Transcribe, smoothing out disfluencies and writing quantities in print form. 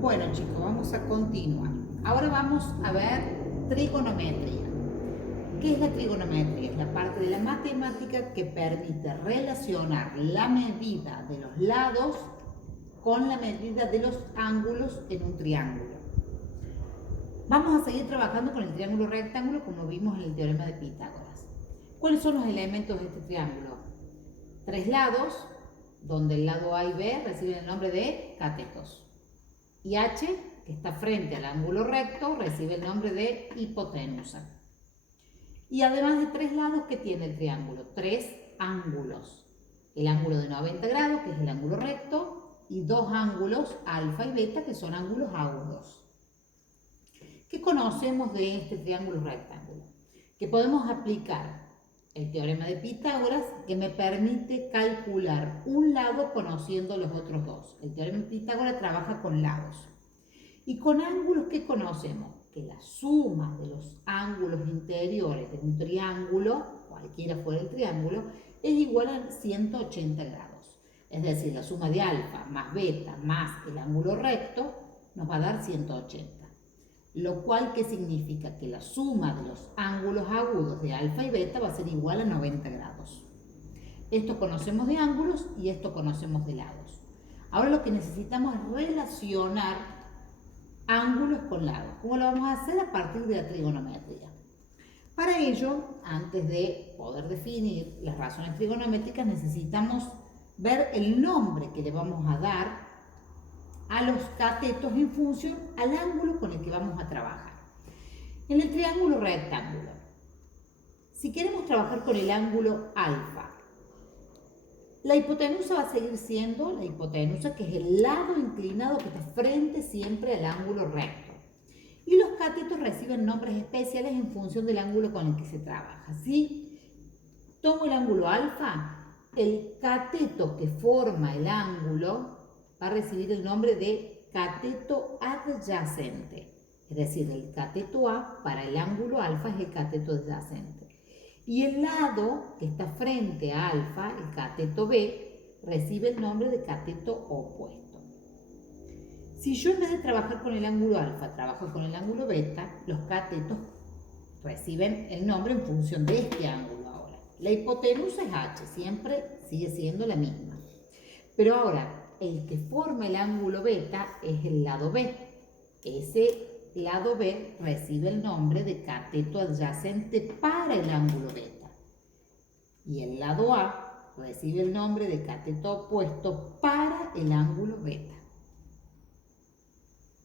Bueno chicos, vamos a continuar. Ahora vamos a ver trigonometría. ¿Qué es la trigonometría? Es la parte de la matemática que permite relacionar la medida de los lados con la medida de los ángulos en un triángulo. Vamos a seguir trabajando con el triángulo rectángulo como vimos en el teorema de Pitágoras. ¿Cuáles son los elementos de este triángulo? Tres lados, donde el lado A y B reciben el nombre de catetos. Y H, que está frente al ángulo recto, recibe el nombre de hipotenusa. Y además de tres lados, ¿qué tiene el triángulo? Tres ángulos. El ángulo de 90 grados, que es el ángulo recto, y dos ángulos, alfa y beta, que son ángulos agudos. ¿Qué conocemos de este triángulo rectángulo? Que podemos aplicar el teorema de Pitágoras, que me permite calcular un lado conociendo los otros dos. El teorema de Pitágoras trabaja con lados. Y con ángulos, ¿qué conocemos? Que la suma de los ángulos interiores de un triángulo, cualquiera fuera el triángulo, es igual a 180 grados. Es decir, la suma de alfa más beta más el ángulo recto nos va a dar 180. Lo cual, ¿qué significa? Que la suma de los ángulos agudos de alfa y beta va a ser igual a 90 grados. Esto conocemos de ángulos y esto conocemos de lados. Ahora lo que necesitamos es relacionar ángulos con lados. ¿Cómo lo vamos a hacer? A partir de la trigonometría. Para ello, antes de poder definir las razones trigonométricas, necesitamos ver el nombre que le vamos a dar a los catetos en función al ángulo con el que vamos a trabajar. En el triángulo rectángulo, si queremos trabajar con el ángulo alfa, la hipotenusa va a seguir siendo la hipotenusa, que es el lado inclinado que está frente siempre al ángulo recto. Y los catetos reciben nombres especiales en función del ángulo con el que se trabaja. Si tomo el ángulo alfa, el cateto que forma el ángulo va a recibir el nombre de cateto adyacente. Es decir, el cateto A para el ángulo alfa es el cateto adyacente. Y el lado que está frente a alfa, el cateto B, recibe el nombre de cateto opuesto. Si yo en vez de trabajar con el ángulo alfa, trabajo con el ángulo beta, los catetos reciben el nombre en función de este ángulo ahora. La hipotenusa es H, siempre sigue siendo la misma. Pero ahora, el que forma el ángulo beta es el lado B. Ese lado B recibe el nombre de cateto adyacente para el ángulo beta. Y el lado A recibe el nombre de cateto opuesto para el ángulo beta.